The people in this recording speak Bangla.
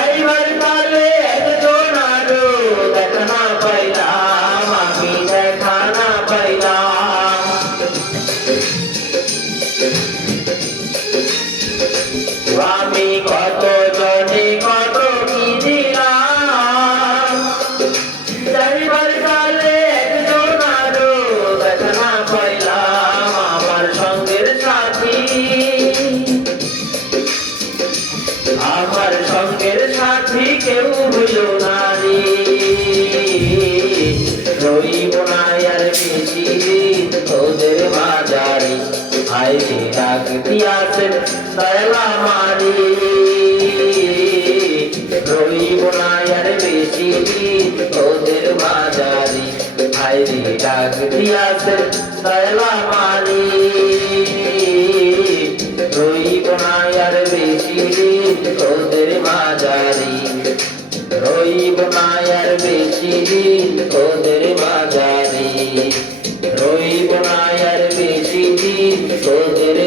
যাইবার কালে একজন আরো দেখা না পাইলাম, আমি দেখা না পাইলাম। আমি কত জনে কত কি দিলাম, যাইবার কালে একজন আরো দেখা না পাইলাম, আমার সঙ্গের সাথী, আমার সঙ্গের সাথী কেউ হইল না রে। রইব না আর বেশি দিন তোদের মাঝারে, আইরে ডাক দিয়াছেন দয়াল আমারে। রইব না আর বেশি দিন তোদের মাঝারে, আইরে ডাক দিয়াছেন দয়াল আমারে। রইব না আর বেশি দিন তোদের মাঝারে, রইব না আর বেশি দিন তোদের মাঝারে, রইব না আর বেশি দিন তোদের